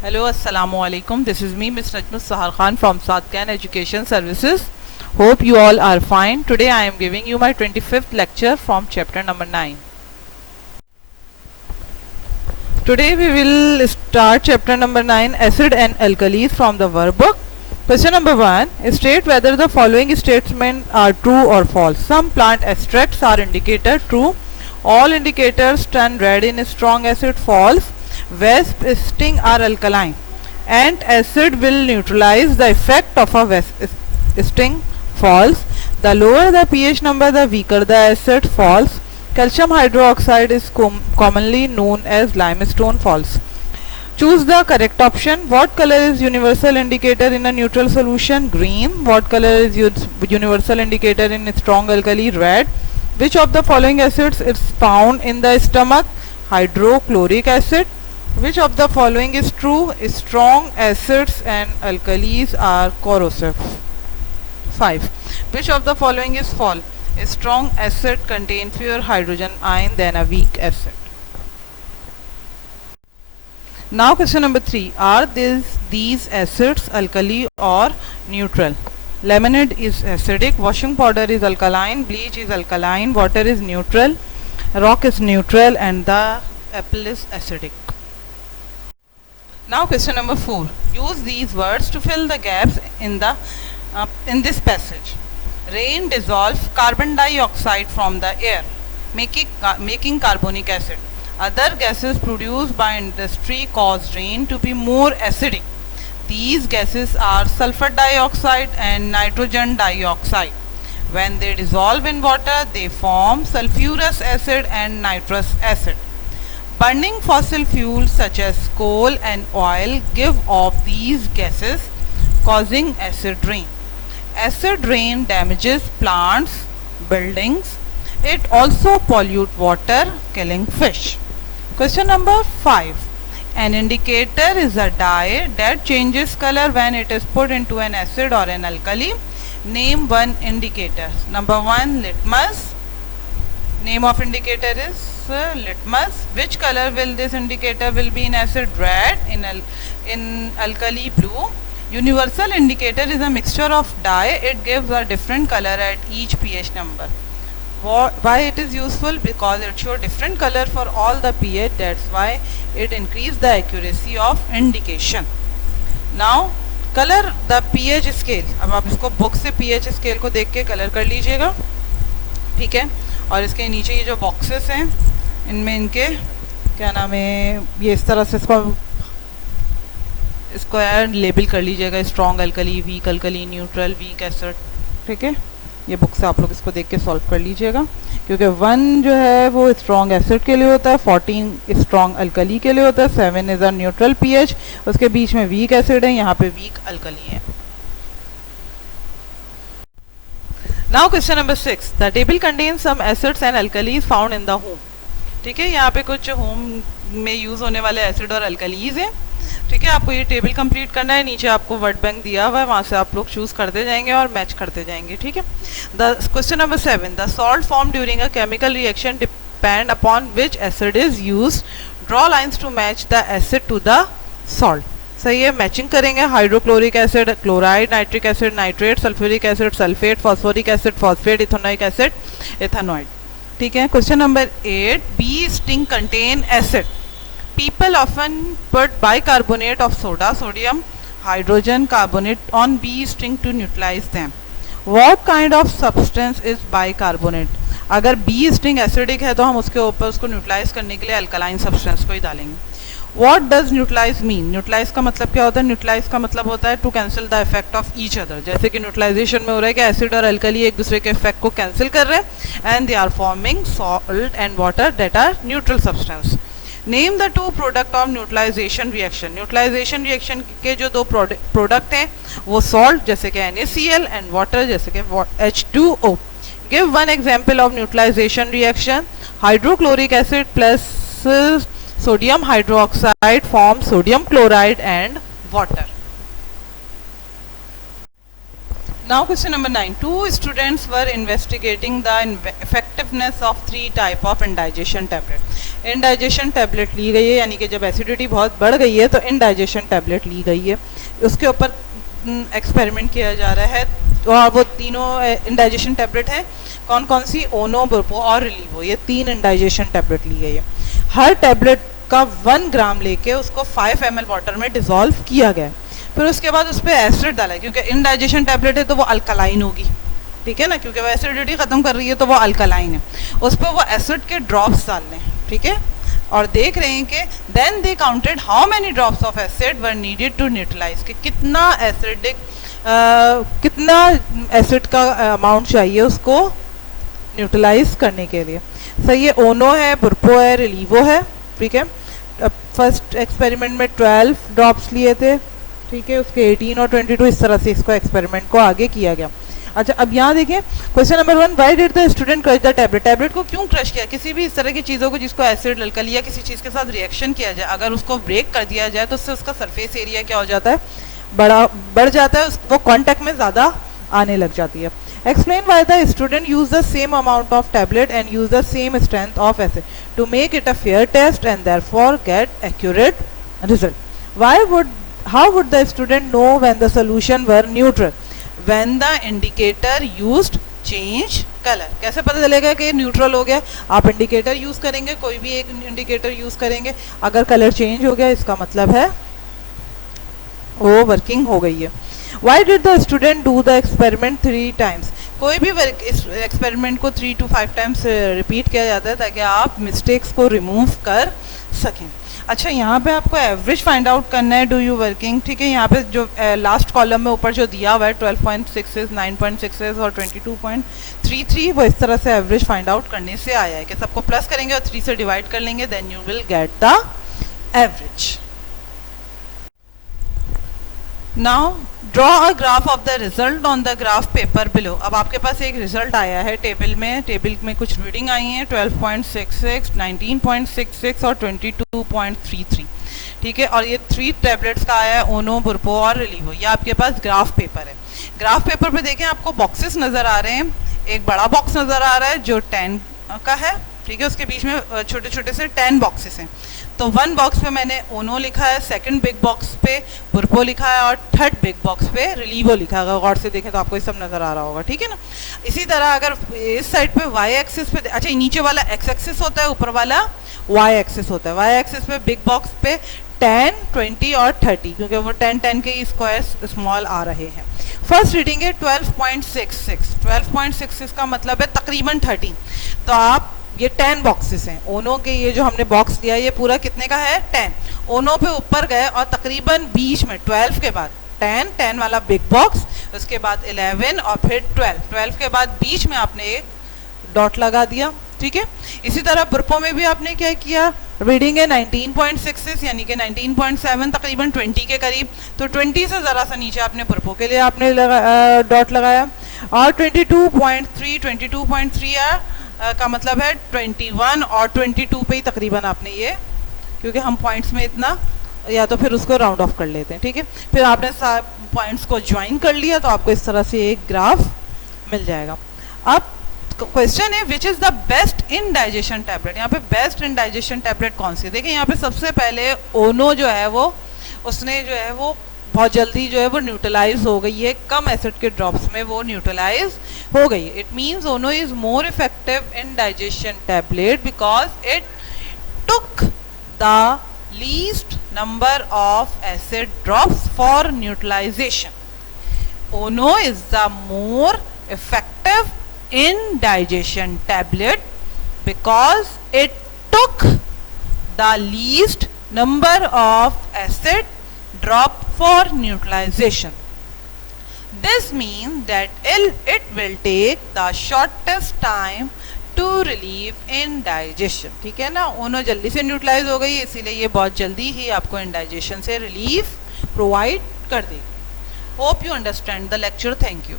Hello, Assalamu alaikum. This is me, Ms. Najmus Sahar Khan from Sadkan Education Services. Hope you all are fine. Today I am giving you my 25th lecture from chapter number 9. Today we will start chapter number 9, Acid and Alkalis, from the workbook. Question number 1. State whether the following statements are true or false. Some plant extracts are indicated true. All indicators turn red in strong acid, false. Wasp sting are alkaline. Ant acid will neutralize the effect of a wasp sting, false. The lower the pH number, the weaker the acid, false. Calcium hydroxide is commonly known as limestone, false. Choose the correct option. What color is universal indicator in a neutral solution? Green. What color is universal indicator in a strong alkali? Red. Which of the following acids is found in the stomach? Hydrochloric acid. Which of the following is true? Strong acids and alkalis are corrosive. 5. Which of the following is false? A strong acid contains fewer hydrogen ion than a weak acid. Now question number 3. Are these acids alkali or neutral? Lemonade is acidic, washing powder is alkaline, bleach is alkaline, water is neutral, rock is neutral, and the apple is acidic. Now question number 4. Use these words to fill the gaps in this passage. Rain dissolves carbon dioxide from the air, making carbonic acid. Other gases produced by industry cause rain to be more acidic. These gases are sulfur dioxide and nitrogen dioxide. When they dissolve in water, they form sulfurous acid and nitrous acid. Burning fossil fuels such as coal and oil give off these gases, causing acid rain. Acid rain damages plants, buildings. It also pollutes water, killing fish. Question number 5. An indicator is a dye that changes color when it is put into an acid or an alkali. Name one indicator. Number 1, litmus. Name of indicator is litmus. Which color will this indicator will be in acid? Red. In alkali, blue. Universal indicator is a mixture of dye. It gives a different color at each pH number. Why it is useful? Because it shows different color for all the pH. That's why it increases the accuracy of indication. Now color the pH scale. अब आप इसको book से pH scale को देख के colour कर लीजिएगा, ठीक है। और इसके नीचे ये जो बॉक्सेस हैं इनमें इनके क्या नाम है, ये इस तरह से इसको यार लेबल कर लीजिएगा। Strong alkali, weak alkali, neutral, weak acid, ठीक है। ये बुक से आप लोग इसको देख के सॉल्व कर लीजिएगा, क्योंकि 1 जो है वो स्ट्रॉन्ग एसिड के लिए होता है, 14 स्ट्रॉन्ग अल्कली के लिए होता है, 7 इज अ न्यूट्रल पीएच, उसके बीच में वीक एसिड है, यहाँ पे वीक अल्कली है। Now question number 6. The table contains some acids and alkalis found in the home, ठीक है। यहाँ पे कुछ होम में यूज होने वाले एसिड और अल्कलीज हैं, ठीक है। आपको ये टेबल कंप्लीट करना है। नीचे आपको वर्ड बैंक दिया हुआ है, वहाँ से आप लोग चूज करते जाएंगे और मैच करते जाएंगे, ठीक है। The question number 7. The salt form during a chemical reaction depend upon which acid is use. Draw lines to match the acid to the salt. सही है, मैचिंग करेंगे। Hydrochloric acid, chloride, nitric acid, nitrate, sulphuric acid, sulphate, phosphoric acid, phosphate, ethanoic acid, ethanoid, ठीक है। Question number 8. Bee sting contain acid. People often put bicarbonate of soda, sodium hydrogen carbonate on bee sting to neutralize them. What kind of substance is bicarbonate? अगर bee sting acidic है तो हम उसके ऊपर उसको neutralise करने के लिए अल्कलाइन सब्सटेंस को ही डालेंगे। What does neutralize mean? Neutralise का मतलब क्या होता है? न्यूट्रलाइज का मतलब होता है to cancel the effect of each other. जैसे कि न्यूट्रलाइजेशन में हो रहा है कि एसिड और अल्कली एक दूसरे के इफेक्ट को कैंसिल कर रहे हैं, and they are forming salt and water that are neutral substance. Name the 2 product of neutralisation reaction. Neutralisation reaction के जो 2 प्रोडक्ट हैं वो सॉल्ट जैसे कि NaCl एंड वाटर जैसे कि H2O. Give 1 example of neutralisation reaction. Hydrochloric acid plus sodium hydroxide form sodium chloride and water. Now question number 9. Two students were investigating the effectiveness of 3 type of indigestion tablet. Indigestion tablet ली गई है, यानी कि जब acidity बहुत बढ़ गई है तो indigestion tablet ली गई है, उसके ऊपर एक्सपेरिमेंट किया जा रहा है। और वो तीनों indigestion tablet हैं, कौन कौन सी? ओनो, बुरपो और रिलीवो, ये 3 indigestion tablet ली गई है। हर टेबलेट का 1 ग्राम लेके उसको 5 ml वाटर में डिजोल्व किया गया, फिर उसके बाद उस पर एसिड डाला है, क्योंकि इंडाइजेशन टैबलेट है तो वो अल्कलाइन होगी, ठीक है ना, क्योंकि वो एसिडिटी खत्म कर रही है तो वो अल्कलाइन है। उस पर वो एसिड के ड्रॉप्स डाल लें, ठीक है, और देख रहे हैं कि then they counted how many drops of acid were needed to neutralise, कि कितना एसिड का अमाउंट चाहिए उसको न्यूट्रलाइज करने के लिए। सही है, ओनो है, बुरपो है, रिलीवो है, ठीक है। फर्स्ट एक्सपेरिमेंट में 12 ड्रॉप्स लिए थे, ठीक है, उसके 18 और 22 इस तरह से इसको एक्सपेरिमेंट को आगे किया गया। अच्छा, अब यहाँ देखिए question number 1, why did the student crush the tablet? Tablet को क्यों क्रश किया? किसी भी इस तरह की चीज़ों को जिसको एसिड, अल्कली या किसी चीज़ के साथ रिएक्शन किया जाए, अगर उसको ब्रेक कर दिया जाए तो उससे उसका सरफेस एरिया क्या हो जाता है? बढ़ जाता है, वो कॉन्टेक्ट में ज़्यादा आने लग जाती है। Explain why the student use the same amount of tablet and use the same strength of acid to make it a fair test and therefore get accurate result. How would the student know when the solution were neutral? When the indicator used change color. कैसे पता चलेगा कि neutral हो गया? आप indicator use करेंगे, कोई भी एक इंडिकेटर यूज करेंगे, अगर कलर चेंज हो गया इसका मतलब है वो वर्किंग हो गई है। Why did the student do the experiment 3 times? कोई भी एक्सपेरिमेंट को 3 to 5 टाइम्स रिपीट किया जाता है ताकि आप मिस्टेक्स को रिमूव कर सकें। अच्छा, यहाँ पे आपको एवरेज फाइंड आउट करना है, डू यू वर्किंग, ठीक है। यहाँ पे जो लास्ट कॉलम में ऊपर जो दिया हुआ है 12.66, 9.66 और 22.33, वो इस तरह से एवरेज फाइंड आउट करने से आया है कि सबको प्लस करेंगे और 3 से डिवाइड कर लेंगे, then you will get the average. Now draw a graph of the result on the graph paper below. अब आपके पास एक रिजल्ट आया है टेबल में कुछ रीडिंग आई है 12.66, 19.66 और 22.33, ठीक है। और ये 3 टैबलेट्स का आया है, ओनो, बुरपो और रिलीवो। ये आपके पास ग्राफ पेपर है। ग्राफ पेपर पे देखें आपको बॉक्सेस नज़र आ रहे हैं, एक बड़ा बॉक्स नज़र आ रहा है जो 10 का है, ठीक है, उसके बीच में छोटे छोटे से 10 बॉक्सेस हैं। तो 1 बॉक्स पे मैंने ओनो लिखा है, सेकंड बिग बॉक्स पे बुरपो लिखा है और थर्ड बिग बॉक्स पे रिलीवो लिखा है। गौर से देखें तो आपको ये सब नज़र आ रहा होगा, ठीक है ना। इसी तरह अगर इस साइड पे वाई एक्सिस पे, अच्छा नीचे वाला एक्स एक्सिस होता है, ऊपर वाला वाई एक्सिस होता है। वाई एक्सिस पे बिग बॉक्स पे 10, 20 और 30, क्योंकि वो 10 के स्क्वायर्स स्मॉल आ रहे हैं। फर्स्ट रीडिंग है 12.66, 12.66 का मतलब है तकरीबन 13। तो आप ये 10 बॉक्सेस हैं ओनो के, ये जो हमने बॉक्स लिया ये पूरा कितने का है? 10। ओनो पे ऊपर गए और तकरीबन बीच में 12 के बाद 10 वाला बिग बॉक्स, उसके बाद 11 और फिर 12 के बाद बीच में आपने एक डॉट लगा दिया, ठीक है। इसी तरह बुरपो में भी आपने क्या किया? रीडिंग है 19.66 यानी कि 19.7, तकरीबन 20 के करीब। तो 20 से ज़रा सा नीचे आपने बुरपो के लिए आपने डॉट लगाया। और 22.3 का मतलब है 21 और 22 पे ही तकरीबन आपने ये, क्योंकि हम पॉइंट्स में इतना, या तो फिर उसको राउंड ऑफ कर लेते हैं, ठीक है। फिर आपने पॉइंट्स को ज्वाइन कर लिया तो आपको इस तरह से एक ग्राफ मिल जाएगा। अब क्वेश्चन है which is the best in digestion tablet. यहाँ पे बेस्ट इन डाइजेशन टैबलेट कौन सी? देखिए यहाँ पे सबसे पहले ओनो जो है वो, उसने जो है वो बहुत जल्दी जो है वो न्यूट्रलाइज हो गई है, कम एसिड के ड्रॉप्स में वो न्यूट्रलाइज हो गई है। It means Eno is more effective in digestion tablet because it took the least number of acid drops for neutralisation. Eno is the more effective in digestion tablet because it took the least number of acid drop for neutralization. This means that it will take the shortest time to relieve indigestion, ठीक है ना। ओनो जल्दी से neutralise हो गई इसीलिए ये बहुत जल्दी ही आपको इंडाइजेशन से रिलीफ प्रोवाइड कर देगी। Hope you understand the lecture. Thank you.